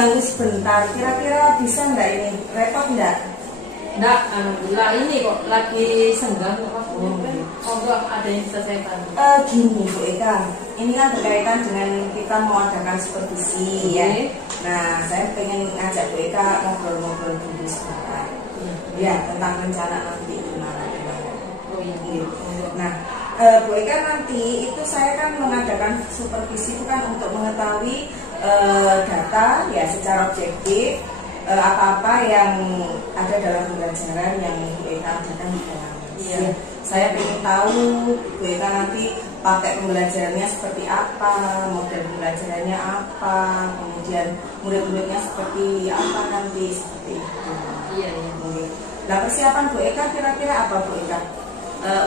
mengganggu sebentar. Kira-kira bisa nggak ini? Repot nggak? Nggak, alhamdulillah ini kok lagi senggang kok Mas. Enggak ada yang bisa saya bantu. Gini Bu Eka, ini kan berkaitan dengan kita mau adakan supervisi ya. Nah, saya pengen ngajak Bu Eka ngobrol-ngobrol dulu sebentar. Ya, tentang rencana nanti gimana. Oh iya. Nah, Bu Eka nanti itu saya kan mengadakan supervisi itu kan untuk mengetahui data ya secara objektif, apa-apa yang ada dalam pembelajaran yang Bu Eka adakan di dalam. Iya. Saya ingin tahu Bu Eka nanti pakai pembelajarannya seperti apa, model pembelajarannya apa, kemudian murid-muridnya seperti apa nanti, seperti itu. Iya, iya. Nah, persiapan Bu Eka kira-kira apa Bu Eka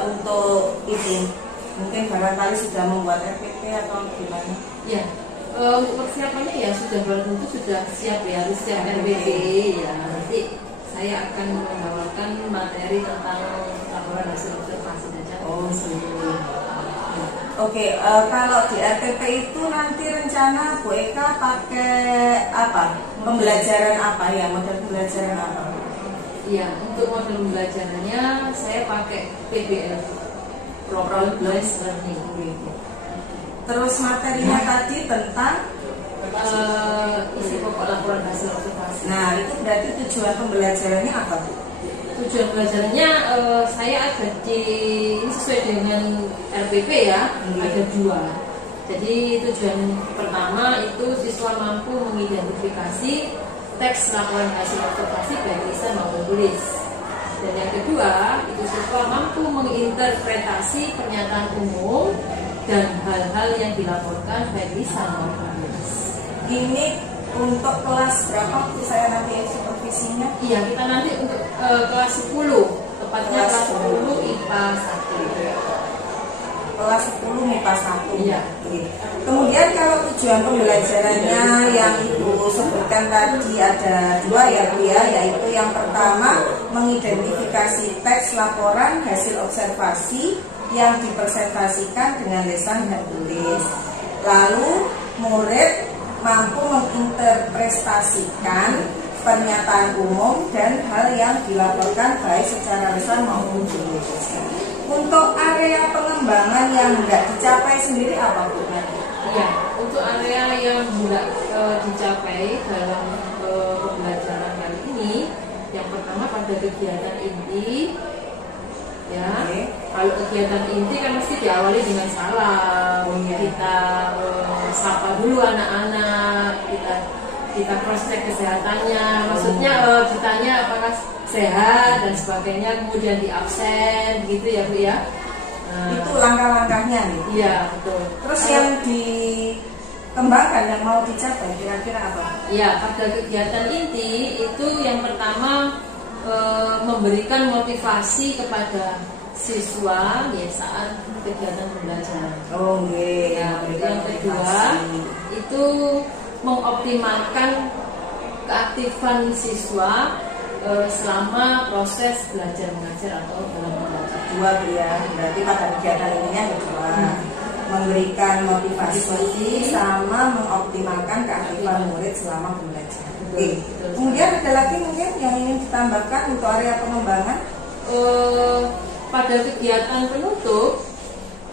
untuk itu? Mungkin barangkali sudah membuat RPP atau gimana? Iya. Untuk persiapannya ya sudah tentu sudah siap ya, harus siap RPP ya. Nanti saya akan membawakan materi tentang laporan hasil observasi saja. Oh, Oke, kalau di RPP itu nanti rencana Bu Eka pakai apa? Pembelajaran apa ya? Model pembelajaran apa? Iya, untuk model pembelajarannya saya pakai PBL, Problem Based Learning. Terus materinya tadi tentang isi pokok laporan hasil observasi. Nah, itu berarti tujuan pembelajarannya apa Bu? Tujuan pembelajarannya saya ada ini sesuai dengan RPP ya, ada dua. Jadi tujuan pertama itu siswa mampu mengidentifikasi teks laporan hasil observasi baik lisan maupun tulis. Dan yang kedua itu siswa mampu menginterpretasi pernyataan umum dan hal-hal yang dilaporkan baik lisan maupun tulis. Ini untuk kelas berapa saya nanti supervisinya? Iya, kita nanti untuk kelas 10, tepatnya kelas 10 IPA 1. Kelas 10 MIPA 1. Iya. Kemudian kalau tujuan pembelajarannya yang Ibu sebutkan tadi ada dua ya Bu ya, yaitu yang pertama mengidentifikasi teks laporan hasil observasi yang dipresentasikan dengan lisan dan tulis. Lalu murid mampu menginterpretasikan pernyataan umum dan hal yang dilaporkan baik secara lisan maupun tulis. Untuk area pengembangan yang tidak dicapai sendiri apa Bu? Iya, untuk area yang tidak dicapai dalam pembelajaran kali ini, yang pertama pada kegiatan inti, ya. Kalau kegiatan inti kan mesti diawali dengan salam. Kita sapa dulu anak-anak, kita cross check kesehatannya. Maksudnya ditanya apakah sehat dan sebagainya, kemudian di absen gitu ya Bu ya. Itu langkah-langkahnya nih. Iya, betul. Terus yang dikembangkan yang mau dicapai kira-kira apa? Ya, pada kegiatan inti itu yang pertama memberikan motivasi kepada siswa ya saat kegiatan pembelajaran. Oh, okay. Ya, yang kedua itu mengoptimalkan keaktifan siswa selama proses belajar mengajar atau dalam belajar. Dua ya, berarti pada kegiatan ini yang kedua memberikan motivasi sama mengoptimalkan keaktifan murid selama belajar. Oke. Kemudian ada lagi mungkin yang ingin ditambahkan untuk area pengembangan? Pada kegiatan penutup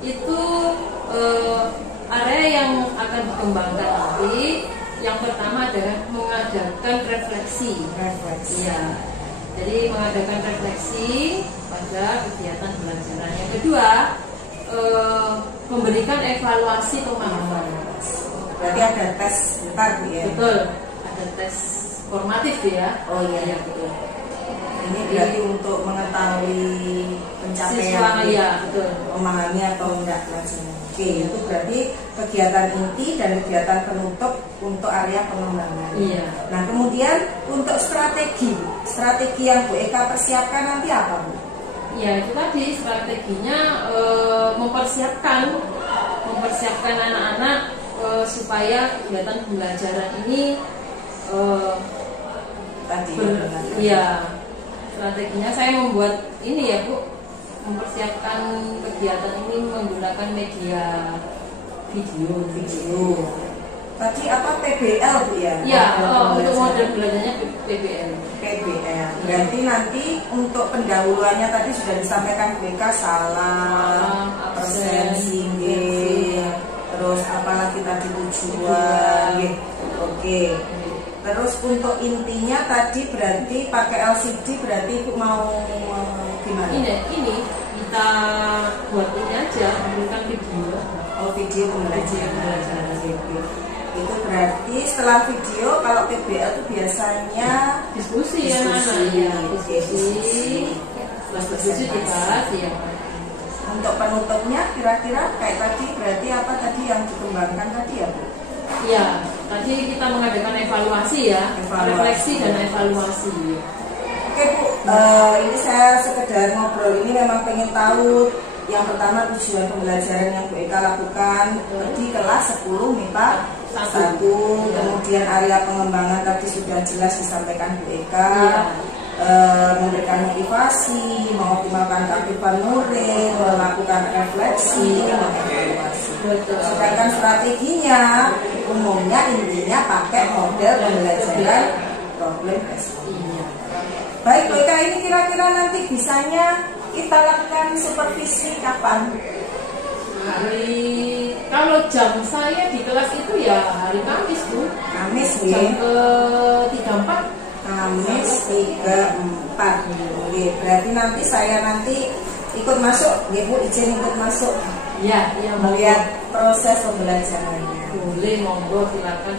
itu area yang akan dikembangkan nanti yang pertama adalah mengadakan refleksi. Ya, jadi mengadakan refleksi pada kegiatan pembelajaran. Yang kedua memberikan evaluasi pemahaman. Berarti ada tes bentar Bu ya? Betul, ada tes formatif ya. Oh iya, betul. Ini berarti untuk mengetahui pencapaian siswa, ya, betul. Memahami atau enggak pelajaran. Oke, itu berarti kegiatan inti dan kegiatan penutup untuk area pengembangan. Iya. Nah, kemudian untuk strategi yang Bu Eka persiapkan nanti apa Bu? Ya, itu tadi strateginya mempersiapkan anak-anak supaya kegiatan pembelajaran ini strateginya saya membuat ini ya Bu, mempersiapkan kegiatan ini menggunakan media video. Tadi apa PBL Bu ya? Iya, untuk model belajarnya PBL. PBL. Berarti nanti untuk pendahuluannya tadi sudah disampaikan Bu Eka, salam, persen, singgih, terus apalagi tadi tujuan. Oke. Terus untuk intinya tadi berarti pakai LCD, berarti Ibu mau gimana? Ini kita buat ini aja, memberikan video. Oh, video pembelajaran. Itu berarti setelah video, kalau PBL itu biasanya diskusi ya, diskusi. Setelah diskusi dibahas ya. Untuk penutupnya kira-kira kayak tadi berarti apa tadi yang dikembangkan tadi ya Bu? Iya, tadi kita mengadakan evaluasi ya, refleksi dan evaluasi. Oke Bu, ini saya sekedar ngobrol ini memang pengen tahu yang pertama tujuan pembelajaran yang Bu Eka lakukan di kelas 10 MIPA 1, kemudian area pengembangan tadi sudah jelas disampaikan Bu Eka. Memberikan motivasi, mengoptimalkan keaktifan murid, melakukan refleksi, mengevaluasi. Sedangkan strateginya umumnya intinya pakai model pembelajaran problem solving. Baik Bu Eka, ini kira-kira nanti bisanya kita lakukan supervisi kapan? Kalau jam saya di kelas itu ya hari Kamis Bu. Kamis jam ke 34. Kamis 34. Oke, berarti nanti saya ikut masuk, ya Bu, izin ikut masuk. Iya, melihat proses pembelajarannya. Boleh, monggo silakan.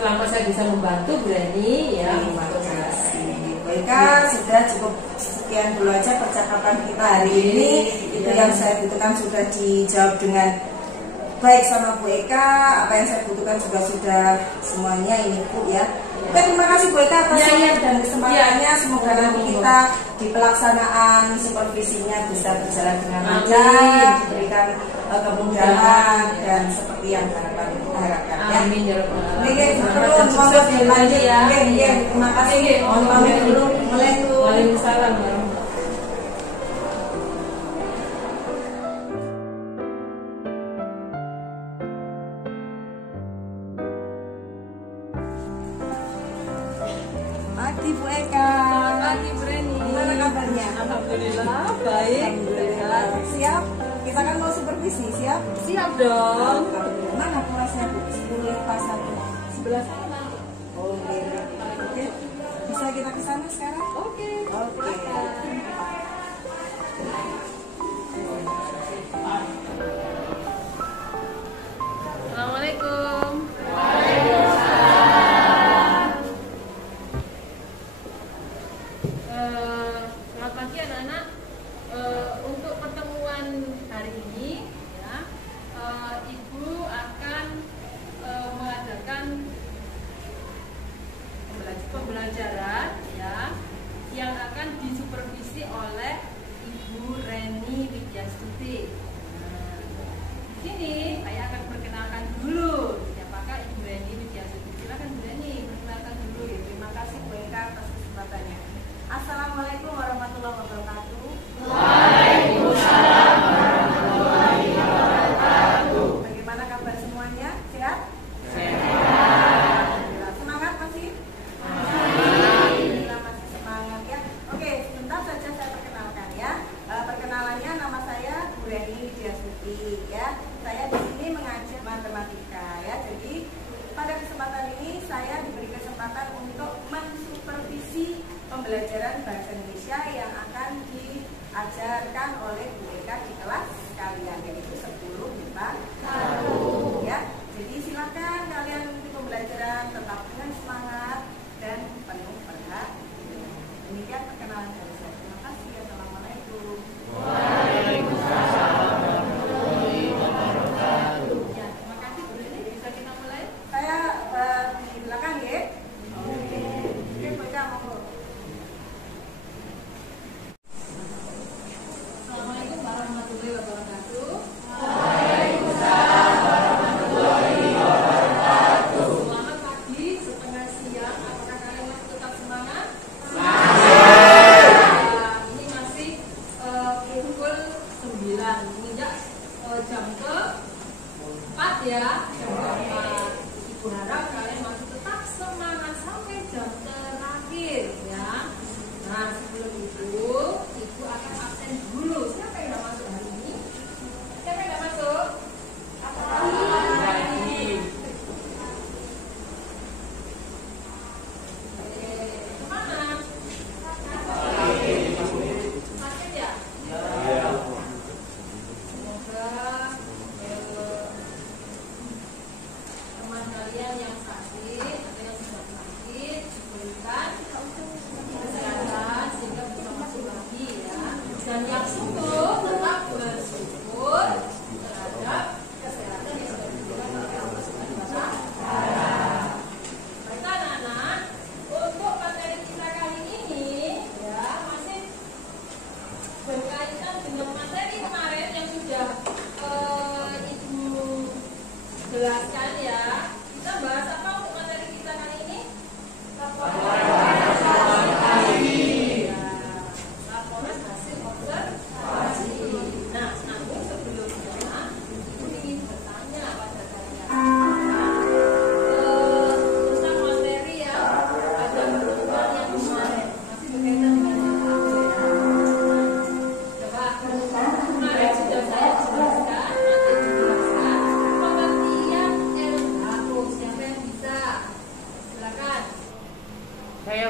Selama saya bisa membantu, berani ya. Terima kasih. Baik, sudah cukup sekian dulu aja percakapan kita hari ini. Itu yang saya butuhkan sudah dijawab dengan baik sama Bu Eka. Apa yang saya butuhkan juga sudah semuanya ini Bu ya. Oke, terima kasih Bu Eka atas waktu dan kesempatannya. Semoga nanti kita di pelaksanaan supervisinya bisa berjalan dengan lancar, diberikan kemudahan dan seperti yang kita harapkan ya. Amin ya Rabbal Alamin. Semoga dilanjut ya. Terima kasih. Mohon pamit dulu. Waalaikumsalam. Pagi Bu Eka. Pagi Bu Reni. Gimana kabarnya? Alhamdulillah baik. Siap? Kita kan mau supervisi, siap? Siap dong. Mana kelasnya Bu? 10 MIPA 1. Sebelah sana. Oke. Bisa kita ke sana sekarang? Oke. Assalamualaikum. Selamat pagi anak-anak. Untuk pertemuan hari ini ya, Ibu akan mengadakan pembelajaran ya, yang akan disupervisi oleh Ibu Reni Widyastuti. Di sini saya akan perkenalkan dulu siapakah Ibu Reni Widyastuti. Silakan Bu Reni perkenalkan dulu. Terima kasih Bu Eka atas kesempatannya. Assalamualaikum warahmatullahi wabarakatuh. Waalaikumsalam warahmatullahi wabarakatuh. Bagaimana kabar semuanya? Sehat? Sehat. Semangat masih? Alhamdulillah masih semangat ya. Oke, sebentar saja saya perkenalkan ya. Perkenalannya nama saya Bu Reni Widyastuti ya. Saya di sini mengajar matematika ya. Jadi pada kesempatan ini saya diberi kesempatan untuk mensupervisi pembelajaran bahasa Indonesia yang akan diajarkan oleh Bu Eka di kelas kalian, yaitu 10 MIPA 1 ya. Jadi silakan kalian mengikuti pembelajaran tetap dengan semangat dan penuh perhatian. Demikian perkenalan dari saya. Terima kasih. Assalamualaikum. Waalaikumsalam warahmatullahi wabarakatuh. Ya, terima kasih Bu Reni. Bisa kita mulai? Saya di belakang ya. Oke, Bu Eka monggo. Assalamualaikum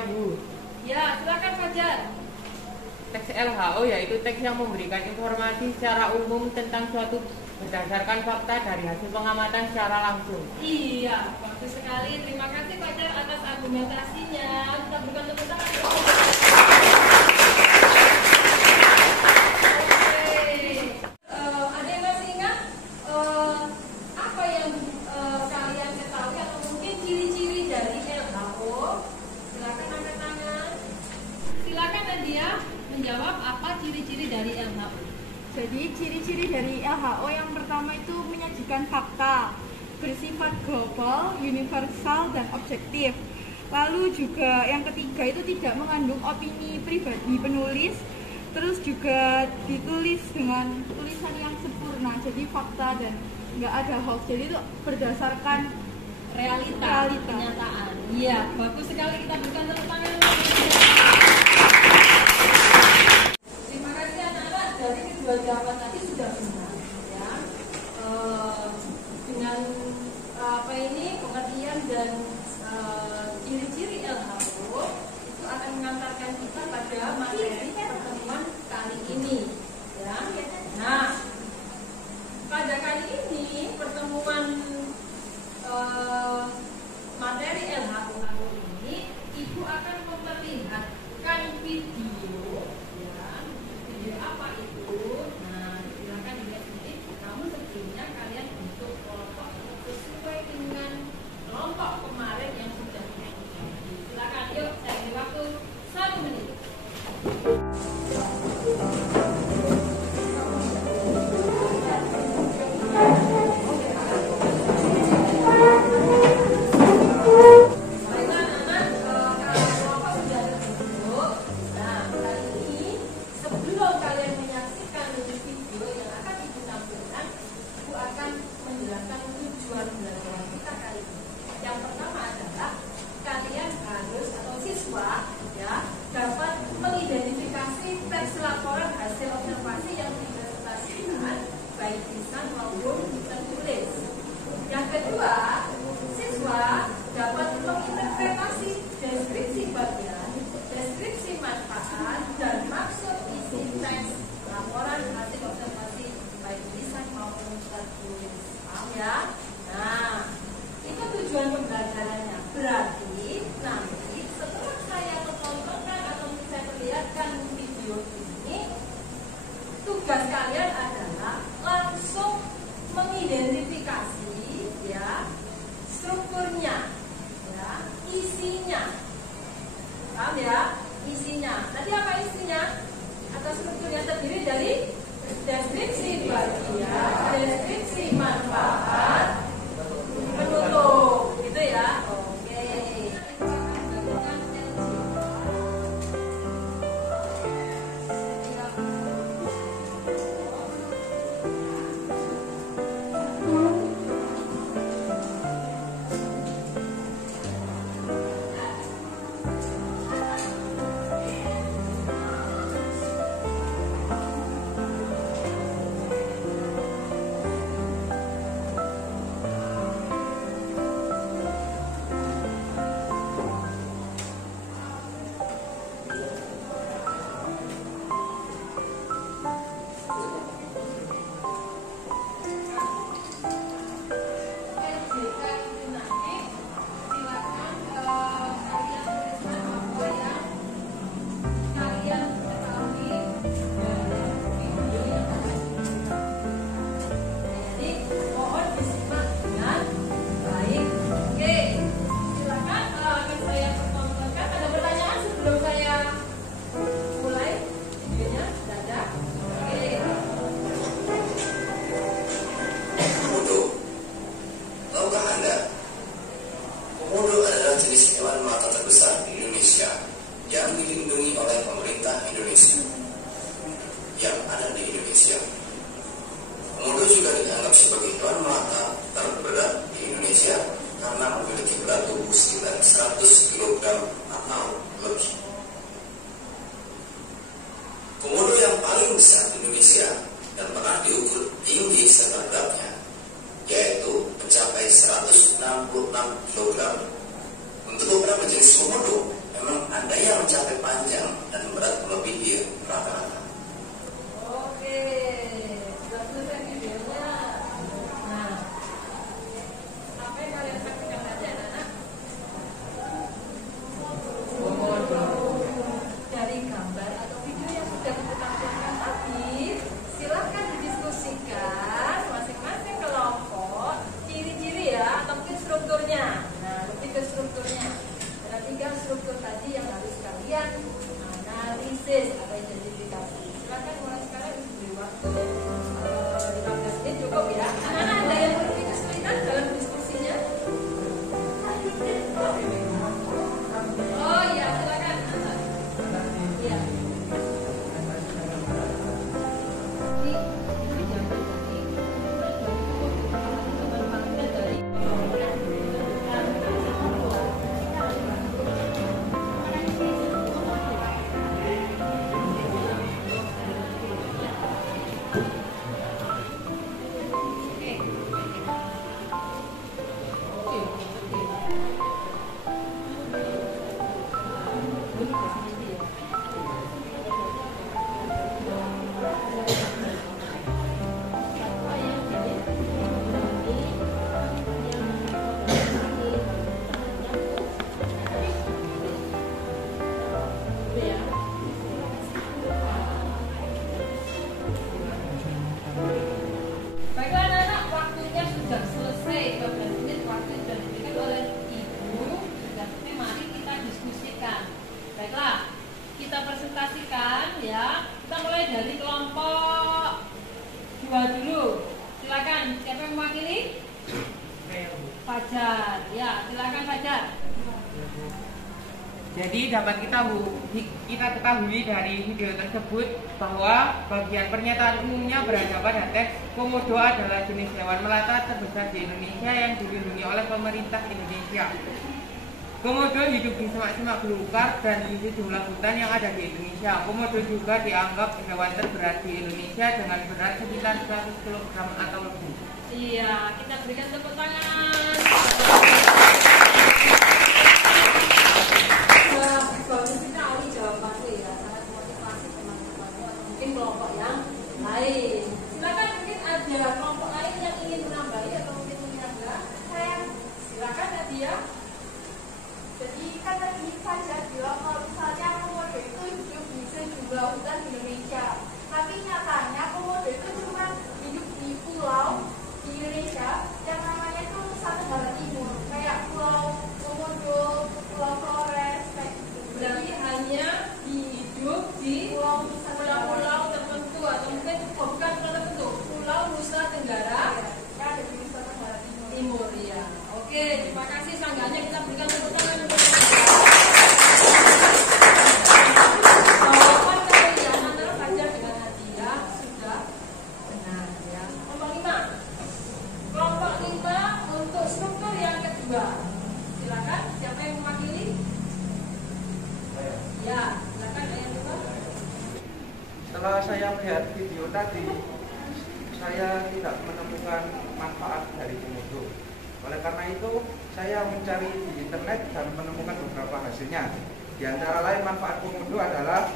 Bu. Ya, silakan Fajar. Teks LHO yaitu teks yang memberikan informasi secara umum tentang suatu berdasarkan fakta dari hasil pengamatan secara langsung. Iya, bagus sekali. Terima kasih Fajar atas argumentasinya. Kita berikan tepuk tangan. Ada yang masih ingat apa yang kalian ketahui atau mungkin ciri-ciri dari LHO? Silakan angkat tangan. Silakan Nadia menjawab apa ciri-ciri dari LHO. Jadi ciri-ciri dari LHO yang pertama itu menyajikan fakta, bersifat global, universal, dan objektif. Lalu juga yang ketiga itu tidak mengandung opini pribadi penulis, terus juga ditulis dengan tulisan yang sempurna, jadi fakta dan nggak ada hoax. Jadi itu berdasarkan Realita. Kenyataan. Iya, bagus sekali, kita berikan tepuk tangan. Terima kasih anak-anak, dari kedua jawaban tadi sudah benar ya. Dengan pengertian dan ciri-ciri LHO itu akan mengantarkan kita pada materi pertemuan kali ini ya. Nah, pada kali ini pertemuan materi LHO ini Ibu akan memperlihatkan video ya. Video apa itu? Nah, silakan dilihat sendiri. Namun sebelumnya kalian bentuk kelompok sesuai dengan kelompok kemarin yang sudah dilakukan. Silakan, yuk, saya beri waktu 1 menit. Baiklah anak-anak, kalau kelompok sudah terbentuk, nah kali ini sebelum kalian menyaksikan video yang akan Ibu tampilkan, Ibu akan menjelaskan tujuan belajar kita kali ini. Yang pertama adalah kalian harus atau siswa ya dapat mengidentifikasi teks laporan hasil observasi yang dipresentasikan baik tulisan maupun tertulis. Yang kedua, siswa dapat menginterpretasi deskripsi bagian, deskripsi manfaat, dan maksud isi teks laporan hasil observasi baik tulisan maupun tertulis. Paham ya? Nah, itu tujuan pembelajarannya. Berarti nanti setelah saya menontonkan atau saya perlihatkan video ini, tugas kalian adalah langsung mengidentifikasi ya strukturnya, ya isinya. Paham ya? Isinya. Nanti apa isinya? Atau strukturnya terdiri dari deskripsi bagian, deskripsi manfaat, penutup, gitu ya. Oke. mencapai panjang dan berat melebihi rata-rata. Oke, sudah selesai videonya. Nah, apa yang kalian saksikan tadi anak-anak? Dari gambar atau video yang sudah kita tampilkan tadi, silakan didiskusikan masing-masing kelompok ciri-ciri ya atau mungkin strukturnya. Nah, lebih ke strukturnya. Ada 3 struktur tadi yang harus kalian analisis atau identifikasi. Silakan mulai sekarang diberi waktu 15 menit cukup ya. Anak-anak ada yang lebih kesulitan dalam diskusinya? Oh iya, silakan. Iya. Baiklah anak-anak, waktunya sudah selesai. 15 menit waktu sudah diberikan oleh Ibu. Sudah selesai, mari kita diskusikan. Baiklah, kita presentasikan ya. Kita mulai dari kelompok 2 dulu. Silakan, siapa yang mewakili? Fajar. Ya, silakan Fajar. Jadi dapat kita ketahui dari video tersebut bahwa bagian pernyataan umumnya berada pada teks komodo adalah jenis hewan melata terbesar di Indonesia yang dilindungi oleh pemerintah Indonesia. Komodo hidup di semak-semak belukar dan di sejumlah hutan yang ada di Indonesia. Komodo juga dianggap hewan terberat di Indonesia dengan berat sekitar 100 kg atau lebih. Iya, kita berikan tepuk tangan. Bagus sekali jawabannya ya, sangat motivasi teman-teman atau mungkin kelompok yang lain. Silakan mungkin ada kelompok lain yang ingin menambahi atau mungkin menambah. Silakan Nadia. Jadi kan tadi Fajar bilang kalau misalnya komodo itu hidup di sejumlah hutan di Indonesia. Tapi nyatanya komodo itu cuma hidup di pulau di Indonesia yang namanya itu Nusa Tenggara Timur, kayak Pulau Komodo, Pulau Flores, kayak gitu. Berarti hanya hidup di pulau-pulau tertentu atau mungkin bukan tertentu, Pulau Nusa Tenggara Ya, ada di Nusa Tenggara Timur. Timur ya. Oke, terima kasih sanggahnya, kita berikan tepuk tangan untuk jawaban kalian antara Fajar dengan Nadia sudah benar ya. Kelompok 5. Kelompok 5 untuk struktur yang kedua. Silakan, siapa yang mewakili? Ya, silakan yang kedua. Setelah saya melihat video tadi, saya tidak menemukan manfaat dari komodo. Oleh karena itu, saya mencari di internet dan menemukan beberapa hasilnya. Di antara lain manfaat komodo adalah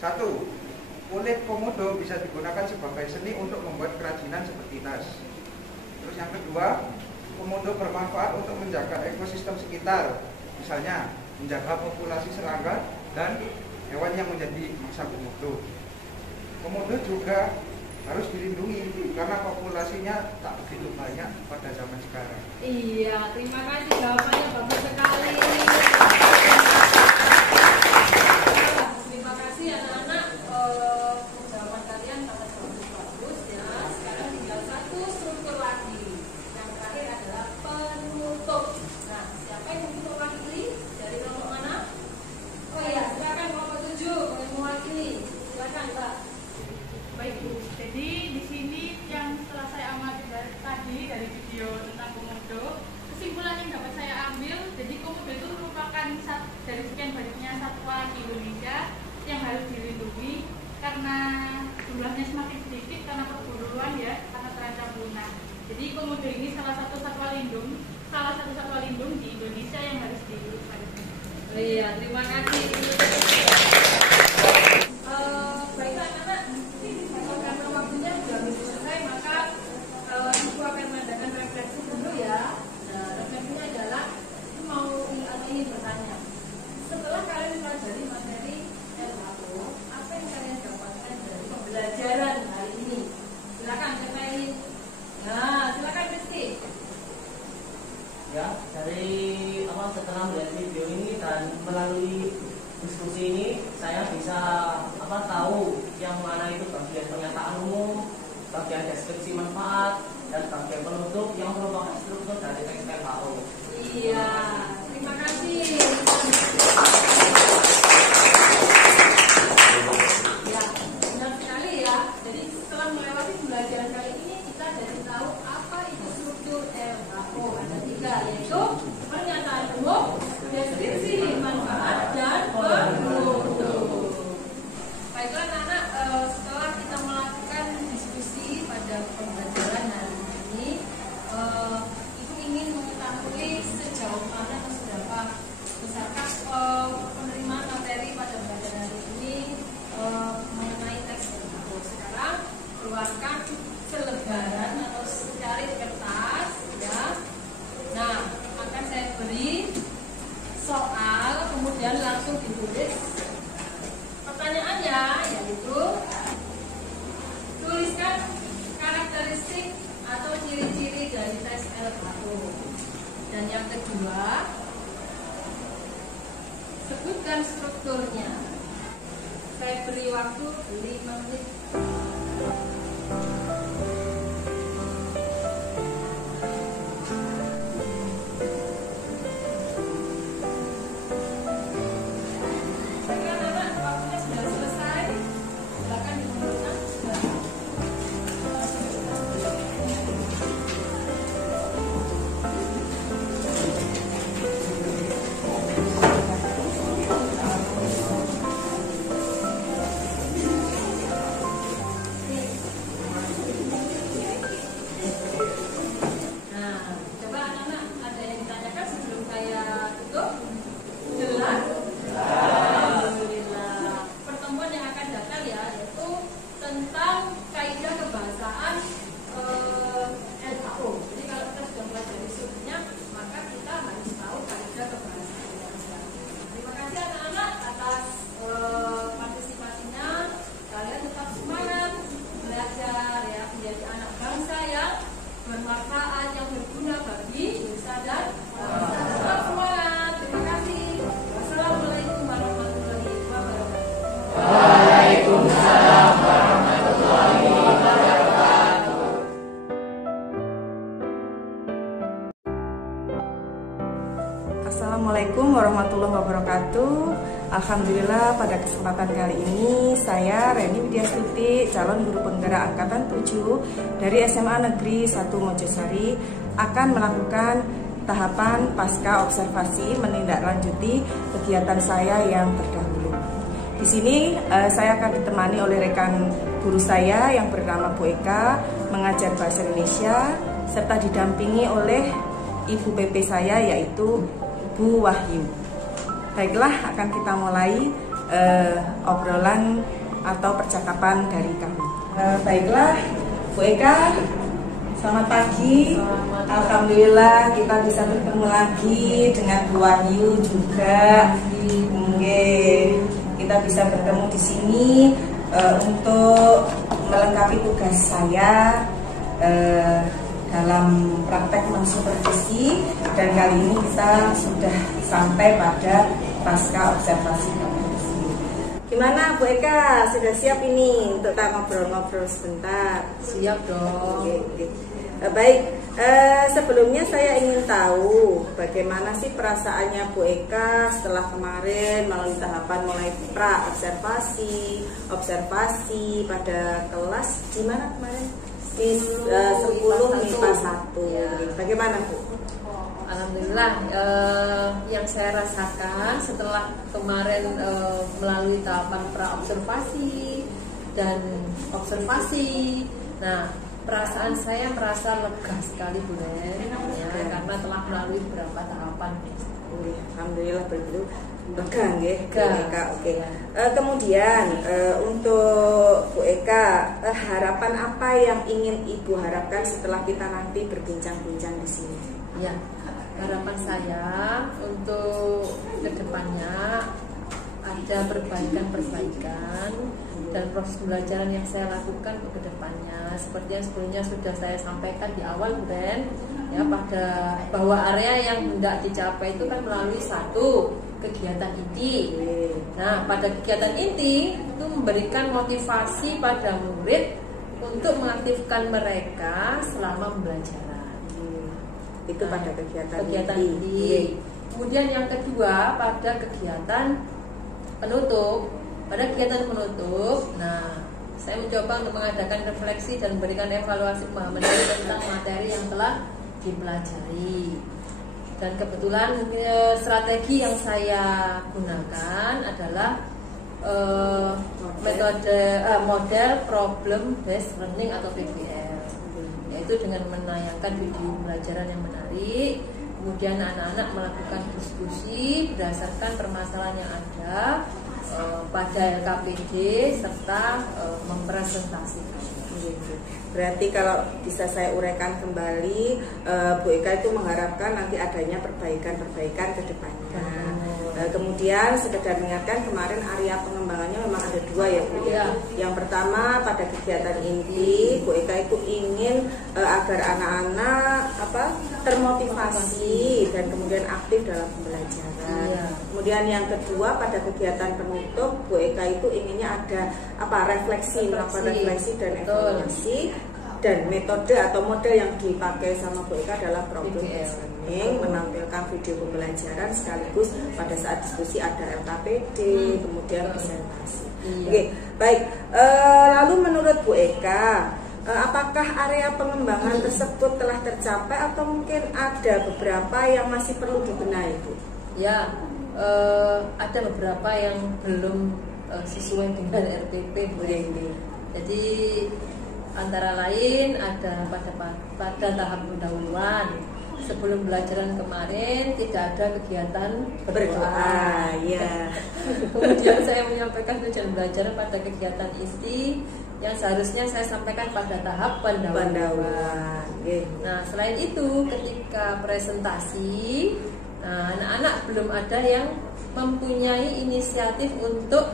1. Kulit komodo bisa digunakan sebagai seni untuk membuat kerajinan seperti tas. Terus yang kedua, komodo bermanfaat untuk menjaga ekosistem sekitar. Misalnya, menjaga populasi serangga dan hewan yang menjadi mangsa komodo. Komodo juga harus dilindungi karena populasinya tak begitu banyak pada zaman sekarang. Iya, terima kasih jawabannya bagus sekali. Terima kasih anak-anak, jawaban kalian sangat bagus ya. Sekarang tinggal satu struktur lagi. Yang terakhir adalah penutup. Nah, siapa yang mungkin mewakili dari kelompok mana? Oh iya, silakan kelompok 7 yang mewakili. Silakan Mbak. Baik Bu, jadi di sini yang setelah saya amati tadi dari video tentang komodo, kesimpulan yang dapat saya ambil, jadi komodo itu merupakan dari sekian banyaknya satwa di Indonesia yang harus dilindungi karena jumlahnya semakin sedikit karena perburuan ya, karena terancam punah. Jadi komodo ini salah satu satwa lindung di Indonesia yang harus dilindungi. Iya, terima kasih. diskusi ini saya bisa tahu yang mana itu bagian pernyataan umum, bagian deskripsi manfaat, dan bagian penutup yang merupakan struktur dari teks WHO. Iya, terima kasih. Ya, benar sekali ya. Jadi setelah melewati pembelajaran kali ini kita jadi tahu apa itu struktur WHO. Ada 3, yaitu pernyataan umum, deskripsi manfaat, dan penutup. Baiklah anak-anak, setelah kita melakukan diskusi pada pembelajaran hari ini, Ibu ingin mengetahui sejauh mana atau seberapa besarkah penerimaan materi pada pembelajaran hari ini mengenai teks WHO. Sekarang keluarkan selebaran atau secari kertas, ya. Nah, akan saya beri soal, kemudian langsung ditulis pertanyaannya, yaitu tuliskan karakteristik atau ciri-ciri dari tes WHO. Dan yang kedua, sebutkan strukturnya. Saya beri waktu 5 menit. Assalamualaikum warahmatullahi wabarakatuh. Alhamdulillah pada kesempatan kali ini saya Reni Widiastuti, calon guru penggerak angkatan 7 dari SMA Negeri 1 Mojosari akan melakukan tahapan pasca observasi menindaklanjuti kegiatan saya yang terdahulu. Di sini saya akan ditemani oleh rekan guru saya yang bernama Bu Eka, mengajar bahasa Indonesia, serta didampingi oleh Ibu PP saya yaitu Bu Wahyu. Baiklah, akan kita mulai obrolan atau percakapan dari kami. Baiklah, Bu Eka, selamat pagi. Alhamdulillah kita bisa bertemu lagi dengan Bu Wahyu juga. Kita bisa bertemu di sini untuk melengkapi tugas saya dalam praktek mensupervisi, dan kali ini kita sudah sampai pada pasca observasi kompetensi. Gimana Bu Eka, sudah siap ini untuk kita ngobrol-ngobrol sebentar? Siap dong. Oke. Baik, sebelumnya saya ingin tahu bagaimana sih perasaannya Bu Eka setelah kemarin melalui tahapan mulai pra observasi pada kelas gimana kemarin? 10 MIPA 1. Ya. Bagaimana Bu? Alhamdulillah, yang saya rasakan setelah kemarin melalui tahapan pra-observasi dan observasi, nah perasaan saya merasa lega sekali Bu Ren, ya, karena telah melalui beberapa tahapan. Alhamdulillah begitu. Lega nggih, Bu Eka. Oke. Kemudian untuk Bu Eka, harapan apa yang ingin Ibu harapkan setelah kita nanti berbincang-bincang di sini? Ya, harapan saya untuk kedepannya ada perbaikan dan proses pembelajaran yang saya lakukan ke depannya seperti yang sebelumnya sudah saya sampaikan di awal Bu Ren, ya, pada bahwa area yang hendak dicapai itu kan melalui satu kegiatan inti, Nah, pada kegiatan inti itu memberikan motivasi pada murid untuk mengaktifkan mereka selama pembelajaran. Itu pada kegiatan inti. Kemudian yang kedua pada kegiatan penutup. Pada kegiatan penutup, nah saya mencoba untuk mengadakan refleksi dan memberikan evaluasi pemahaman tentang materi yang telah dipelajari. Dan kebetulan strategi yang saya gunakan adalah model problem based learning atau PBL, yaitu dengan menayangkan video pembelajaran yang menarik, kemudian anak-anak melakukan diskusi berdasarkan permasalahan yang ada pada LKPD serta mempresentasikan. Berarti kalau bisa saya uraikan kembali, Bu Eka itu mengharapkan nanti adanya perbaikan-perbaikan ke depannya. Kemudian sekedar mengingatkan, kemarin area pengembangannya memang ada dua ya Bu ya. Yang pertama pada kegiatan inti, Bu Eka itu ingin agar anak-anak termotivasi dan kemudian aktif dalam pembelajaran. Kemudian yang kedua pada kegiatan penutup, Bu Eka itu inginnya ada melakukan refleksi dan evaluasi. Dan metode atau model yang dipakai sama Bu Eka adalah problem based learning, menampilkan video pembelajaran sekaligus pada saat diskusi ada LKPD, kemudian presentasi. Oke, baik. Lalu menurut Bu Eka, apakah area pengembangan tersebut telah tercapai atau mungkin ada beberapa yang masih perlu dibenahi, Bu? Ya, ada beberapa yang belum sesuai dengan RPP, Bu. Jadi antara lain ada pada tahap pendahuluan. Sebelum pembelajaran kemarin tidak ada kegiatan berdoa. Ya. Kemudian saya menyampaikan tujuan pembelajaran pada kegiatan inti yang seharusnya saya sampaikan pada tahap pendahuluan. Nah, selain itu ketika presentasi, anak-anak belum ada yang mempunyai inisiatif untuk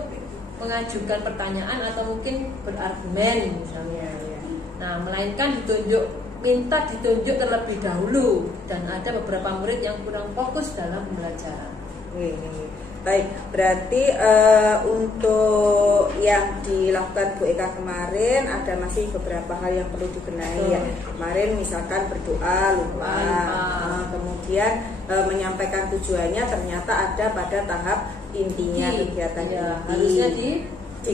mengajukan pertanyaan atau mungkin berargumen misalnya. Nah, melainkan minta ditunjuk terlebih dahulu, dan ada beberapa murid yang kurang fokus dalam pembelajaran. Baik, berarti untuk yang dilakukan Bu Eka kemarin ada masih beberapa hal yang perlu dibenahi ya. Kemarin misalkan berdoa lupa. Kemudian menyampaikan tujuannya ternyata ada pada tahap intinya kegiatan inti. Harusnya di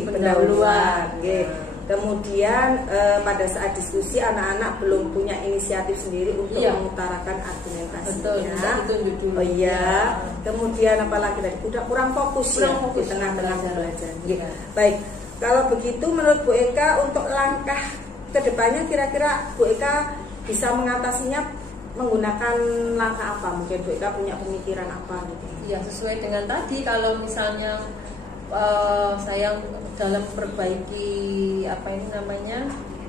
pendahuluan. Kemudian pada saat diskusi anak-anak belum punya inisiatif sendiri untuk mengutarakan argumentasinya. Betul. Oh iya. Kemudian apalagi tadi udah kurang fokus di tengah-tengah pembelajaran. Baik. Kalau begitu menurut Bu Eka untuk langkah kedepannya kira-kira Bu Eka bisa mengatasinya menggunakan langkah apa? Mungkin Bu Eka punya pemikiran apa gitu? Ya, sesuai dengan tadi, kalau misalnya saya dalam memperbaiki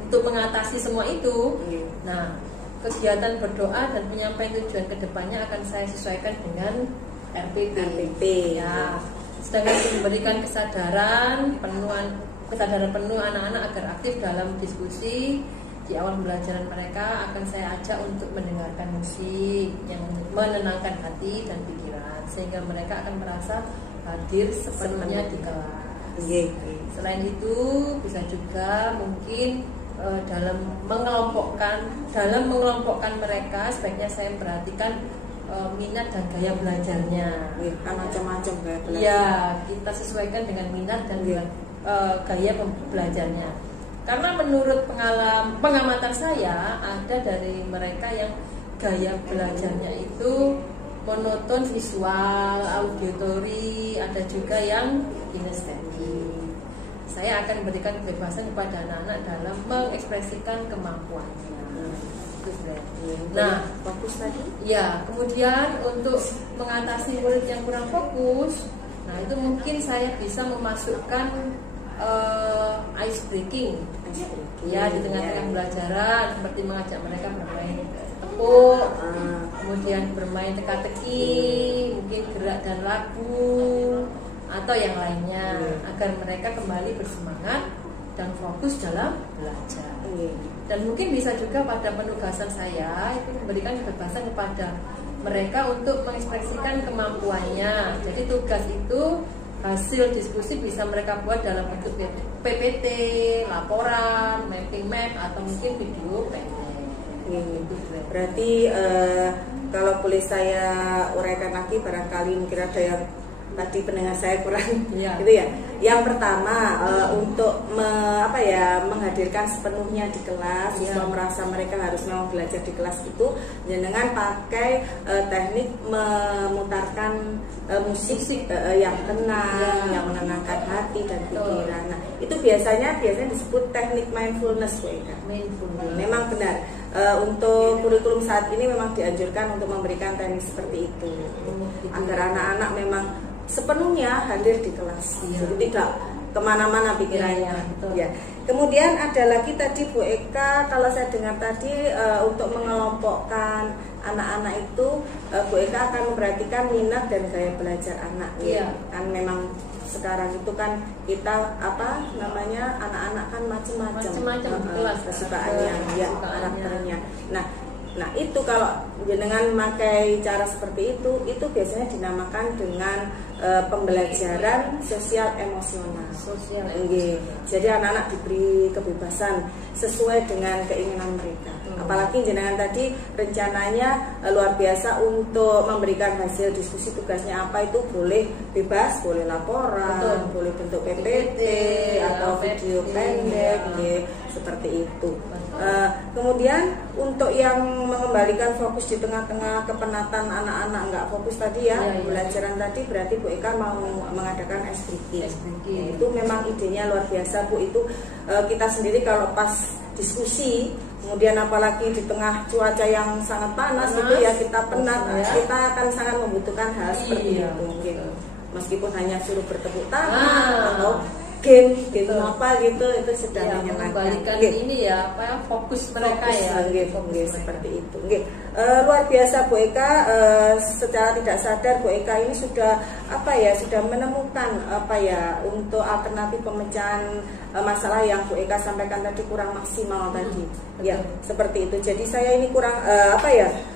untuk mengatasi semua itu. Nah, kegiatan berdoa dan penyampaian tujuan kedepannya akan saya sesuaikan dengan RPP. Ya, sedangkan memberikan kesadaran penuh anak-anak agar aktif dalam diskusi di awal pembelajaran mereka, akan saya ajak untuk mendengarkan musik yang menenangkan hati dan pikiran sehingga mereka akan merasa hadir sepenuhnya di kelas. Selain itu bisa juga mungkin dalam mengelompokkan mereka sebaiknya saya perhatikan minat dan gaya belajarnya. Kan macam-macam gaya belajar. Ya, kita sesuaikan dengan minat dan gaya belajarnya. Karena menurut pengamatan saya ada dari mereka yang gaya belajarnya itu monoton visual, auditory, ada juga yang kinestetik. Saya akan berikan kebebasan kepada anak-anak dalam mengekspresikan kemampuannya. Itu berarti. Nah, fokus tadi? Ya, kemudian untuk mengatasi murid yang kurang fokus, nah itu mungkin saya bisa memasukkan ice breaking. Ya, di tengah-tengah pembelajaran, seperti mengajak mereka bermain tepuk, kemudian bermain teka-teki, mungkin gerak dan lagu atau yang lainnya, agar mereka kembali bersemangat dan fokus dalam belajar. Dan mungkin bisa juga pada penugasan saya itu memberikan kebebasan kepada mereka untuk mengekspresikan kemampuannya. Jadi tugas itu hasil diskusi bisa mereka buat dalam bentuk PPT, laporan, mapping map, atau mungkin video pendek. Berarti kalau boleh saya uraikan lagi, barangkali mungkin ada yang tadi pendengar saya kurang gitu ya. Yang pertama untuk menghadirkan sepenuhnya di kelas, merasa mereka harus memang belajar di kelas itu dengan pakai teknik memutarkan musik yang tenang, yang menenangkan hati dan pikiran. Nah, itu biasanya disebut teknik mindfulness, Bu Eka. Memang benar. Untuk kurikulum saat ini memang dianjurkan untuk memberikan teknik seperti itu, agar anak-anak memang sepenuhnya hadir di kelas, jadi tidak kemana-mana pikirannya. Kemudian ada lagi tadi Bu Eka, kalau saya dengar tadi untuk mengelompokkan anak-anak itu, Bu Eka akan memperhatikan minat dan gaya belajar anak. Kan memang sekarang itu kan kita anak-anak kan macam-macam kesukaannya, karakternya. Nah itu kalau dengan memakai cara seperti itu biasanya dinamakan dengan pembelajaran sosial emosional. Jadi anak-anak diberi kebebasan sesuai dengan keinginan mereka. Apalagi jenengan tadi rencananya luar biasa untuk memberikan hasil diskusi tugasnya apa itu boleh bebas, boleh laporan, boleh bentuk PPT atau video pendek, seperti itu. Kemudian untuk yang mengembalikan fokus di tengah-tengah kepenatan anak-anak nggak fokus tadi pembelajaran tadi, berarti Bu Eka mau mengadakan SBK. Itu memang idenya luar biasa, Bu. Itu kita sendiri kalau pas diskusi, kemudian apalagi di tengah cuaca yang sangat panas itu ya kita penat, kita akan sangat membutuhkan hal seperti itu. Mungkin meskipun hanya suruh bertepuk tangan atau game apa gitu, itu sudah menyenangkan. Ini fokus mereka seperti itu. Luar biasa Bu Eka, secara tidak sadar Bu Eka ini sudah sudah menemukan untuk alternatif pemecahan masalah yang Bu Eka sampaikan tadi kurang maksimal tadi. Seperti itu. Jadi saya ini kurang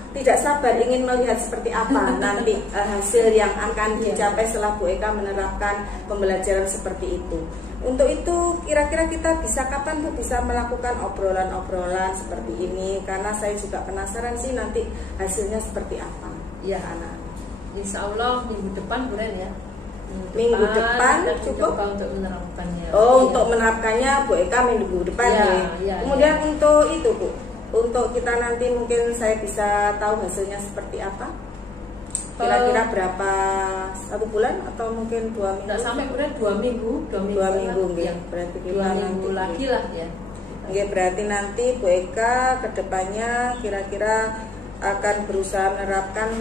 tidak sabar ingin melihat seperti apa nanti hasil yang akan dicapai setelah Bu Eka menerapkan pembelajaran seperti itu. Untuk itu kira-kira kita kapan Bu bisa melakukan obrolan-obrolan seperti ini, karena saya juga penasaran sih nanti hasilnya seperti apa. Anak. Insya Allah minggu depan bulan ya. Minggu depan cukup untuk menerapkannya. Untuk menerapkannya Bu Eka minggu depan Kemudian untuk itu Bu, untuk kita nanti mungkin saya bisa tahu hasilnya seperti apa? Kira-kira berapa, 1 bulan atau mungkin 2 minggu? Tidak sampai bulan, 2 minggu. 2 minggu berarti kita 2 minggu lagi lah ya. Berarti nanti Bu Eka kedepannya kira-kira akan berusaha menerapkan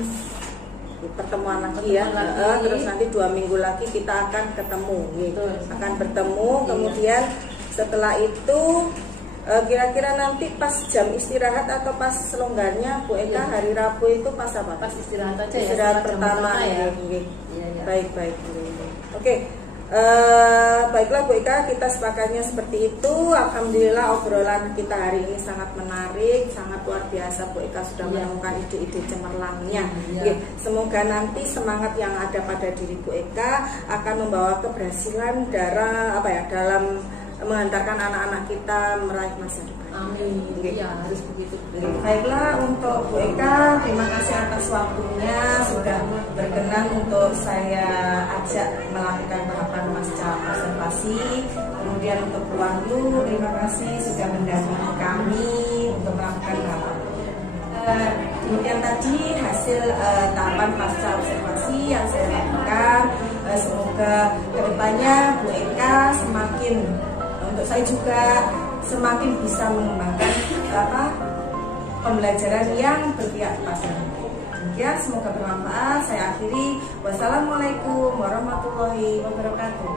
pertemuan lagi terus nanti 2 minggu lagi kita akan ketemu, akan bertemu. Kemudian setelah itu kira-kira nanti pas jam istirahat atau pas selonggarnya Bu Eka hari Rabu itu pas apa? Pas istirahat aja istirahat pertama Baik. Oke. Baiklah Bu Eka, kita sepakatnya seperti itu. Alhamdulillah obrolan kita hari ini sangat menarik, sangat luar biasa. Bu Eka sudah menemukan ide-ide cemerlangnya. Semoga nanti semangat yang ada pada diri Bu Eka akan membawa keberhasilan dalam mengantarkan anak-anak kita meraih masa depan. Amin. Harus begitu. Baiklah, untuk Bu Eka, terima kasih atas waktunya sudah berkenan untuk saya ajak melakukan tahapan pasca observasi. Kemudian untuk Bu Wahyu, terima kasih sudah mendampingi kami untuk melakukan tahapan. Kemudian tadi hasil tahapan pasca observasi yang saya lakukan. Semoga kedepannya Bu Eka semakin, untuk saya juga semakin bisa mengembangkan pembelajaran yang berpihak kepada demikian. Semoga bermanfaat. Saya akhiri. Wassalamualaikum warahmatullahi wabarakatuh.